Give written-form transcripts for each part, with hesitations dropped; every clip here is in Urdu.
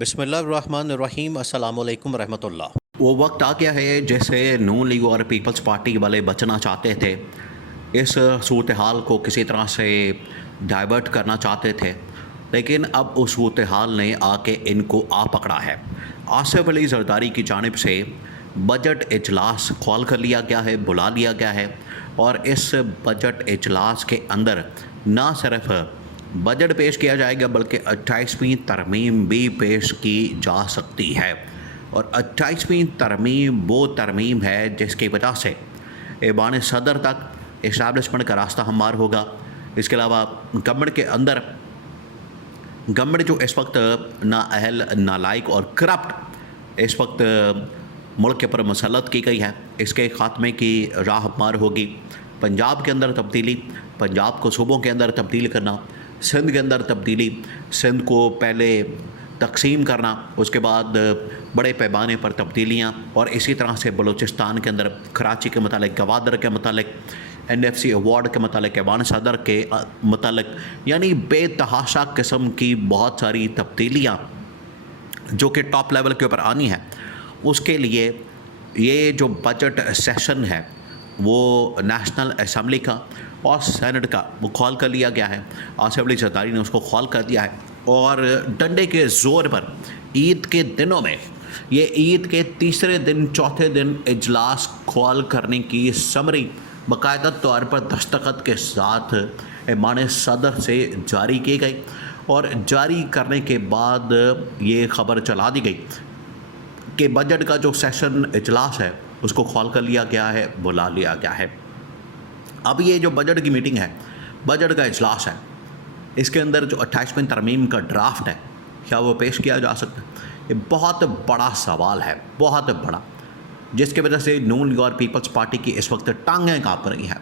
بسم اللہ الرحمن الرحیم۔ السلام علیکم ورحمۃ اللہ۔ وہ وقت آ گیا ہے جیسے نون لیگ اور پیپلز پارٹی والے بچنا چاہتے تھے، اس صورتحال کو کسی طرح سے ڈائیورٹ کرنا چاہتے تھے، لیکن اب اس صورتحال نے آ کے ان کو پکڑا ہے۔ آصف علی زرداری کی جانب سے بجٹ اجلاس کال کر لیا گیا ہے، بلا لیا گیا ہے، اور اس بجٹ اجلاس کے اندر نہ صرف بجٹ پیش کیا جائے گا بلکہ 28ویں ترمیم بھی پیش کی جا سکتی ہے۔ اور 28ویں ترمیم وہ ترمیم ہے جس کی وجہ سے ایوان صدر تک اسٹیبلشمنٹ کا راستہ ہموار ہوگا۔ اس کے علاوہ گورنمنٹ کے اندر گورنمنٹ جو اس وقت نااہل، نالائق اور کرپٹ اس وقت ملک کے پر مسلط کی گئی ہے، اس کے خاتمے کی راہ ہموار ہوگی۔ پنجاب کے اندر تبدیلی، پنجاب کو صوبوں کے اندر تبدیل کرنا، سندھ کے اندر تبدیلی، سندھ کو پہلے تقسیم کرنا، اس کے بعد بڑے پیمانے پر تبدیلیاں، اور اسی طرح سے بلوچستان کے اندر کراچی کے متعلق، گوادر کے متعلق، NFC ایوارڈ کے متعلق، ایوان صدر کے متعلق، یعنی بے تحاشا قسم کی بہت ساری تبدیلیاں جو کہ ٹاپ لیول کے اوپر آنی ہیں۔ اس کے لیے یہ جو بجٹ سیشن ہے وہ نیشنل اسمبلی کا اور سینٹ کا وہ کال کر لیا گیا ہے۔ آصف علی زرداری نے اس کو کال کر دیا ہے، اور ڈنڈے کے زور پر عید کے دنوں میں، یہ عید کے تیسرے دن، چوتھے دن اجلاس کال کرنے کی سمری باقاعدہ طور پر دستخط کے ساتھ ایوان صدر سے جاری کی گئی، اور جاری کرنے کے بعد یہ خبر چلا دی گئی کہ بجٹ کا جو سیشن اجلاس ہے اس کو کال کر لیا گیا ہے، بلا لیا گیا ہے۔ اب یہ جو بجٹ کی میٹنگ ہے، بجٹ کا اجلاس ہے، اس کے اندر جو 28ویں ترمیم کا ڈرافٹ ہے، کیا وہ پیش کیا جا سکتا ہے؟ یہ بہت بڑا سوال ہے، بہت بڑا، جس کی وجہ سے نون لیگ اور پیپلز پارٹی کی اس وقت ٹانگیں کانپ رہی ہیں،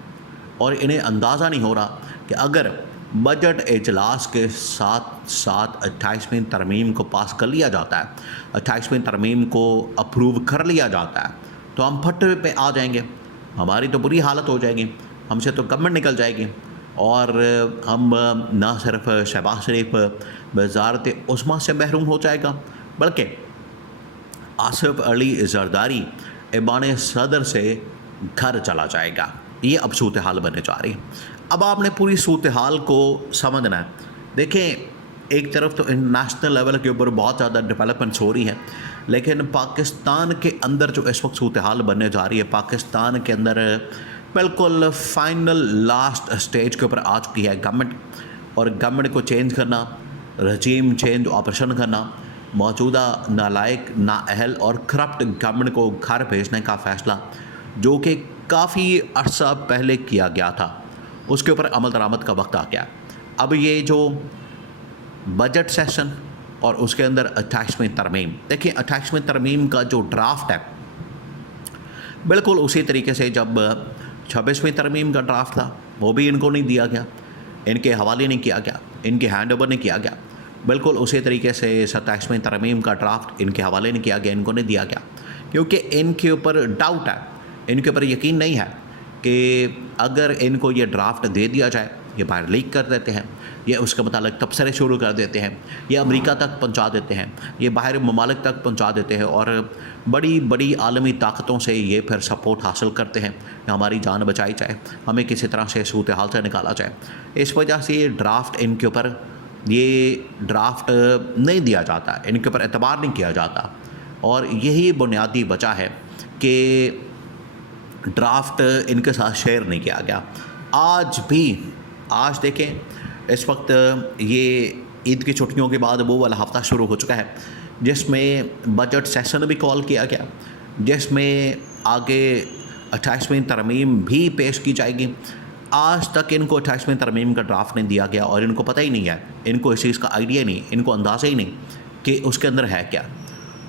اور انہیں اندازہ نہیں ہو رہا کہ اگر بجٹ اجلاس کے ساتھ ساتھ 28ویں ترمیم کو پاس کر لیا جاتا ہے، 28ویں ترمیم کو اپروو کر لیا جاتا ہے، تو ہم پھٹے پہ آ جائیں گے، ہماری تو بری حالت ہو جائے گی، ہم سے تو گورنمنٹ نکل جائے گی، اور ہم نہ صرف شہباز شریف وزارت عظمیٰ سے محروم ہو جائے گا، بلکہ آصف علی زرداری ایوان صدر سے گھر چلا جائے گا۔ یہ اب صورتحال بننے جا رہی ہے۔ اب آپ نے پوری صورتحال کو سمجھنا ہے۔ دیکھیں، ایک طرف تو انٹرنیشنل لیول کے اوپر بہت زیادہ ڈیولپمنٹس ہو رہی ہیں، لیکن پاکستان کے اندر جو اس وقت صورتحال بننے جا رہی ہے، پاکستان کے اندر بالکل فائنل لاسٹ سٹیج کے اوپر آ چکی ہے گورنمنٹ، اور گورنمنٹ کو چینج کرنا، رجیم چینج آپریشن کرنا، موجودہ نالائق، نااہل اور کرپٹ گورنمنٹ کو گھر بھیجنے کا فیصلہ جو کہ کافی عرصہ پہلے کیا گیا تھا، اس کے اوپر عمل درآمد کا وقت آ گیا۔ اب یہ جو بجٹ سیشن اور اس کے اندر 28ویں ترمیم، دیکھیں 28ویں ترمیم کا جو ڈرافٹ ہے بالکل اسی طریقے سے جب 26ویں ترمیم کا ڈرافٹ تھا وہ بھی ان کو نہیں دیا گیا، ان کے حوالے نہیں کیا گیا، ان کے ہینڈ اوور نہیں کیا گیا، بالکل اسی طریقے سے 27ویں ترمیم کا ڈرافٹ ان کے حوالے نہیں کیا گیا، ان کو نہیں دیا گیا، کیونکہ ان کے اوپر ڈاؤٹ ہے، ان کے اوپر یقین نہیں ہے کہ اگر ان کو یہ ڈرافٹ دے دیا جائے، یہ باہر لیک کر دیتے ہیں، یہ اس کے متعلق تبصرے شروع کر دیتے ہیں، یہ امریکہ تک پہنچا دیتے ہیں، یہ باہر ممالک تک پہنچا دیتے ہیں، اور بڑی بڑی عالمی طاقتوں سے یہ پھر سپورٹ حاصل کرتے ہیں کہ ہماری جان بچائی جائے، ہمیں کسی طرح سے صورتحال سے نکالا جائے۔ اس وجہ سے یہ ڈرافٹ ان کے اوپر، یہ ڈرافٹ نہیں دیا جاتا، ان کے اوپر اعتبار نہیں کیا جاتا، اور یہی بنیادی وجہ ہے کہ ڈرافٹ ان کے ساتھ شیئر نہیں کیا گیا۔ آج دیکھیں، اس وقت یہ عید کی چھٹیوں کے بعد وہ والا ہفتہ شروع ہو چکا ہے جس میں بجٹ سیشن بھی کال کیا گیا، جس میں آگے 28ویں ترمیم بھی پیش کی جائے گی۔ آج تک ان کو 28ویں ترمیم کا ڈرافٹ نہیں دیا گیا، اور ان کو پتہ ہی نہیں ہے، ان کو اس چیز کا آئیڈیا نہیں، ان کو اندازہ ہی نہیں کہ اس کے اندر ہے کیا،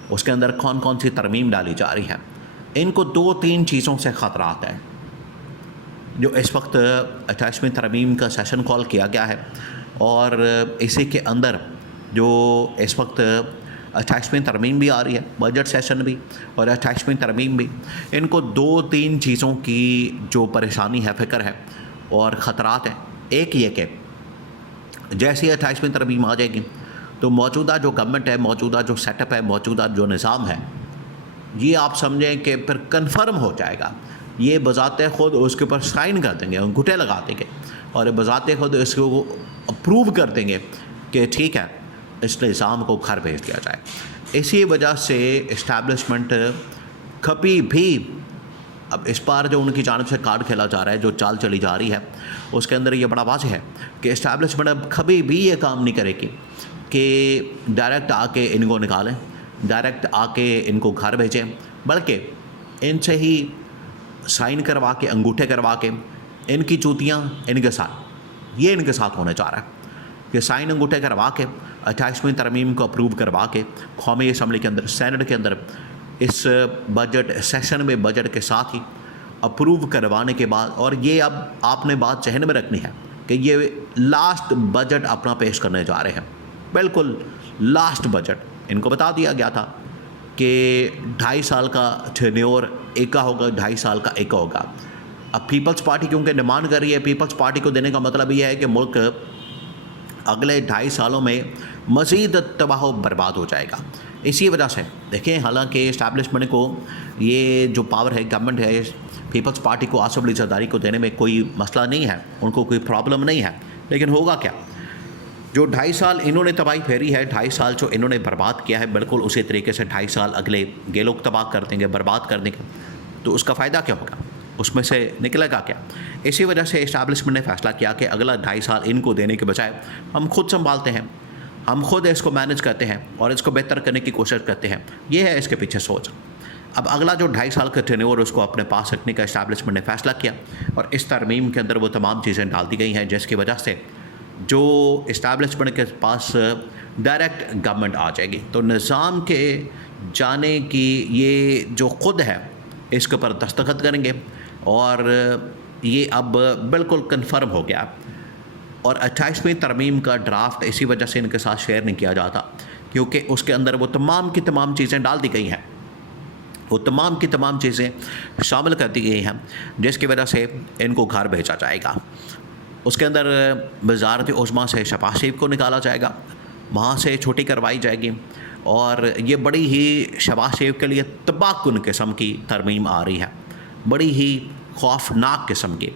اس کے اندر کون کون سی ترمیم ڈالی جا رہی ہے۔ ان کو 2-3 چیزوں سے خطرات ہیں جو اس وقت 28ویں ترمیم کا سیشن کال کیا گیا ہے، اور اسی کے اندر جو اس وقت 28ویں ترمیم بھی آ رہی ہے، بجٹ سیشن بھی اور 28ویں ترمیم بھی، ان کو 2-3 چیزوں کی جو پریشانی ہے، فکر ہے اور خطرات ہیں۔ ایک یہ کہ جیسے 28ویں ترمیم آ جائے گی تو موجودہ جو گورنمنٹ ہے، موجودہ جو سیٹ اپ ہے، موجودہ جو نظام ہے، یہ آپ سمجھیں کہ پھر کنفرم ہو جائے گا. یہ بذات خود اس کے اوپر سائن کر دیں گے، انگوٹھے لگا دیں گے، اور بذات خود اس کو اپروو کر دیں گے کہ ٹھیک ہے اس نظام کو گھر بھیج دیا جائے. اسی وجہ سے اسٹیبلشمنٹ کبھی بھی، اب اس بار جو ان کی جانب سے کارڈ کھیلا جا رہا ہے، جو چال چلی جا رہی ہے، اس کے اندر یہ بڑا واضح ہے کہ اسٹیبلشمنٹ اب کبھی بھی یہ کام نہیں کرے گی کہ ڈائریکٹ آ کے ان کو نکالیں، ڈائریکٹ آ کے ان کو گھر بھیجیں، بلکہ ان سے ہی سائن کروا کے، انگوٹھے کروا کے، ان کی چوتیاں ان کے ساتھ، یہ ان کے ساتھ ہونے جا رہا ہے کہ سائن انگوٹھے کروا کے 28ویں ترمیم کو اپروو کروا کے قومی اسمبلی کے اندر، سینٹ کے اندر اس بجٹ سیشن میں بجٹ کے ساتھ ہی اپروو کروانے کے بعد، اور یہ اب آپ نے بات ذہن میں رکھنی ہے کہ یہ لاسٹ بجٹ اپنا پیش کرنے جا رہے ہیں، بالکل لاسٹ بجٹ. ان کو بتا دیا گیا تھا کہ 2.5 سال کا ٹینیور ایک کا ہوگا، 2.5 سال کا ایک کا ہوگا. اب پیپلز پارٹی کیونکہ ڈیمانڈ کر رہی ہے، پیپلز پارٹی کو دینے کا مطلب یہ ہے کہ ملک اگلے 2.5 سالوں میں مزید تباہ و برباد ہو جائے گا. اسی وجہ سے دیکھیں، حالانکہ اسٹیبلشمنٹ کو یہ جو پاور ہے، گورنمنٹ ہے، پیپلز پارٹی کو آصف علی زرداری کو دینے میں کوئی مسئلہ نہیں ہے، ان کو کوئی پرابلم نہیں ہے. لیکن ہوگا کیا؟ جو 2.5 سال انہوں نے تباہی پھیری ہے، 2.5 سال جو انہوں نے برباد کیا ہے، بالکل اسی طریقے سے 2.5 سال اگلے یہ لوگ تباہ کر دیں گے، برباد کر دیں گے. تو اس کا فائدہ کیا ہوگا؟ اس میں سے نکلے گا کیا؟ اسی وجہ سے اسٹیبلشمنٹ نے فیصلہ کیا کہ اگلا 2.5 سال ان کو دینے کے بجائے ہم خود سنبھالتے ہیں، ہم خود اس کو مینج کرتے ہیں اور اس کو بہتر کرنے کی کوشش کرتے ہیں. یہ ہے اس کے پیچھے سوچ. اب اگلا جو 2.5 سال کا ٹینیور اس کو اپنے پاس رکھنے کا اسٹیبلشمنٹ نے فیصلہ کیا، اور اس ترمیم کے اندر وہ تمام چیزیں ڈال دی گئی ہیں جس کی وجہ سے جو اسٹیبلشمنٹ کے پاس ڈائریکٹ گورنمنٹ آ جائے گی. تو نظام کے جانے کی یہ جو خود ہے اس کے اوپر دستخط کریں گے، اور یہ اب بالکل کنفرم ہو گیا. اور 28ویں ترمیم کا ڈرافٹ اسی وجہ سے ان کے ساتھ شیئر نہیں کیا جاتا کیونکہ اس کے اندر وہ تمام کی تمام چیزیں ڈال دی گئی ہیں، وہ تمام کی تمام چیزیں شامل کر دی گئی ہیں جس کی وجہ سے ان کو گھر بھیجا جائے گا. اس کے اندر وزارت عظمیٰ سے شہباز شریف کو نکالا جائے گا، وہاں سے چھٹی کروائی جائے گی، اور یہ بڑی ہی شہباز شریف کے لیے تباہ کن قسم کی ترمیم آ رہی ہے، بڑی ہی خوفناک قسم کی.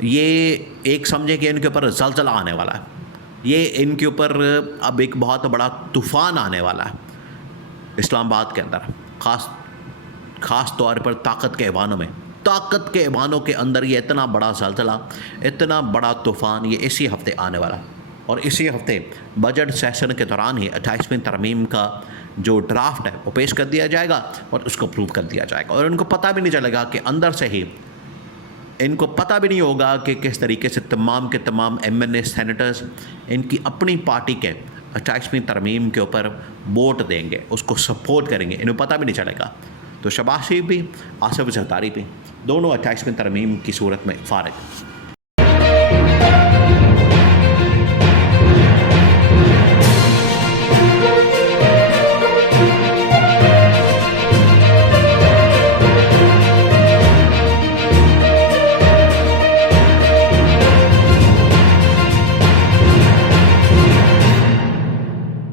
یہ ایک سمجھے کہ ان کے اوپر زلزلہ آنے والا ہے، یہ ان کے اوپر اب ایک بہت بڑا طوفان آنے والا ہے اسلام آباد کے اندر، خاص طور پر طاقت کے ایوانوں کے اندر. یہ اتنا بڑا زلزلہ، اتنا بڑا طوفان یہ اسی ہفتے آنے والا ہے، اور اسی ہفتے بجٹ سیشن کے دوران ہی 28ویں ترمیم کا جو ڈرافٹ ہے وہ پیش کر دیا جائے گا اور اس کو اپروو کر دیا جائے گا. اور ان کو پتہ بھی نہیں چلے گا کہ اندر سے ہی ان کو پتہ بھی نہیں ہوگا کہ کس طریقے سے تمام کے تمام MNA سینیٹرز ان کی اپنی پارٹی کے 28ویں ترمیم کے اوپر ووٹ دیں گے، اس کو سپورٹ کریں گے. انہیں پتہ بھی نہیں چلے گا. تو شہباز شریف بھی، آصف زرداری بھی، دونوں 28ویں ترمیم کی صورت میں فارغ.